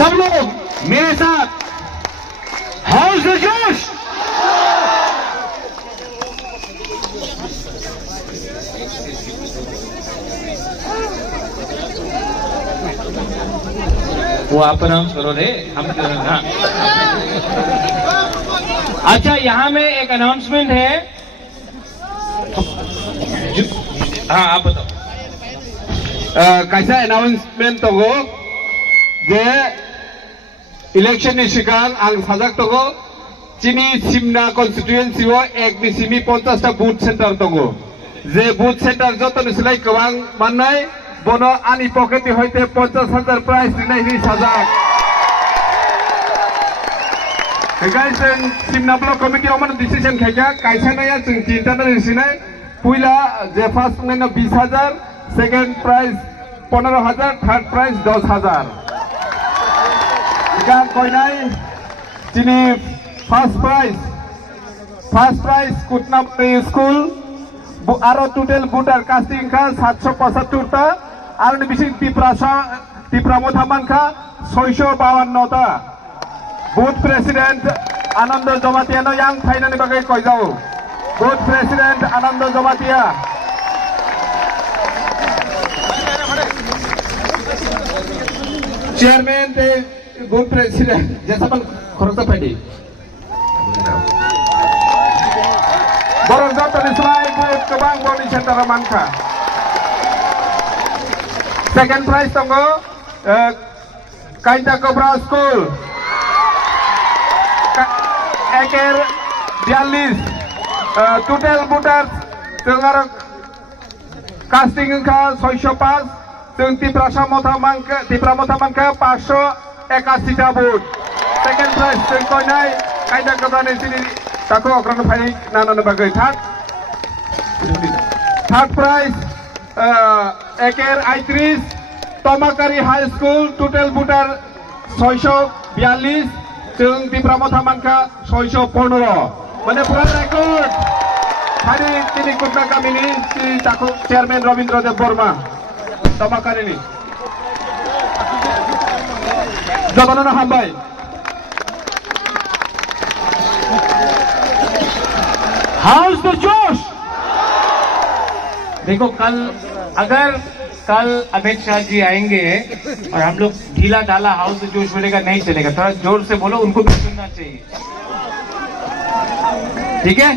सब लोग मेरे साथ हाउस द जोश। वो आप अनाउंस करो रे, हम हाँ। अच्छा, यहाँ में एक अनाउंसमेंट है। हाँ, आप बताओ। कैसा अनाउंसमेंट तो वो जे इलेक्शन नि सिगां आं साजाक तंगो चिनी सिमना कन्स्टिट्युएन्सि वो एक निसिमि 50 टा बुथ सेन्टार तंगो जे बुथ सेन्टार जतन सिलाय गोबां माननाय बनो आनि पकेटनि हयते 50,000 प्राइज दिनाय हि साजाक गाइस जों सिमना ब्लक कमिटि अमन डिसिजन खायगा कायसानाया जों तिनटा रिसिनाय पुइला जे फर्स्ट नाइनो 20,000 सेकेंड प्राइज 15,000 थर्ड प्राइज 10,000 इका कोइनाय चिनी फर्स्ट प्राइज कुटना स्कूल आरो टोटल बुटार कास्टिंग का 775 टा आरो बिसिं तिप्रामोथामान का 652 टा बूथ प्रेसिडेंट आनंद जमातियानो यांग फाइनानि बागै कयजाओ बूथ प्रेसिडेंट आनंद जमातिया चेयरमैन ते बूथ प्रेसिडेंट जैसा पन खरता पैडी बरं जतन स्लाय बूथ गोबां बनि सेन्टार मानखा सेकेंड प्राइज दंगो काइटा कोब्रा स्कूल एकेर 42 टोटल बुटार्स जों आरो कास्टिंग का 605 जों तिप्रामोथामानका 581 टा बुथ सेकेंड प्राइज जों कयनाय काइटा कोब्रानि सिनि ताको अग्रनो फाइनाय नानानो बागै थर्ड प्राइज एकेर 38 तमाकारी हाई स्कूल टोटल बुटार 642 जों तिप्रामोथामानका 615 माने पुरा रेकर्ड हारि तिनि कुटना गामिनि ताको चेयरमैन रविन्द्र देव बर्मा तमाकारिनि जबानो हामबाय हाउस द जोश। देखो अगर कल अमित शाह जी आएंगे और हम लोग ढीला ढाला हाउस द जोश बोलेगा नहीं चलेगा, थोड़ा जोर से बोलो, उनको भी सुनना चाहिए, ठीक है?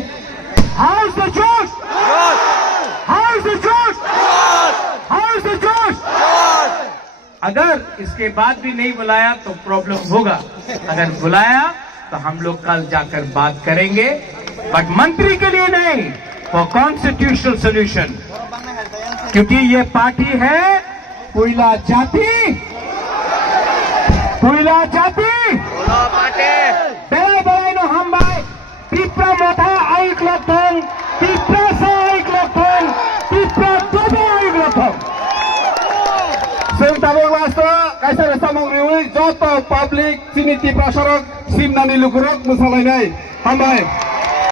हाउस द जोश, हाउस द जोश, हाउस द जोश। अगर इसके बाद भी नहीं बुलाया तो प्रॉब्लम होगा, अगर बुलाया तो हम लोग कल जाकर बात करेंगे, बट मंत्री के लिए नहीं, फॉर कॉन्स्टिट्यूशनल सोल्यूशन, क्योंकि ये पार्टी है पुइला जाति बेला बेलायनो हामबाय तिप्रा मोथा आइक लथं तिप्रा सा आइक लथं तिप्रा दोबे आइक लथं जों दाबो वास्ता कायसा रेसा मंग्रिउइ जत पब्लिक चिनि तिप्रा सरक सिमनानि लुकुरक मोसालायनाय हामबाय।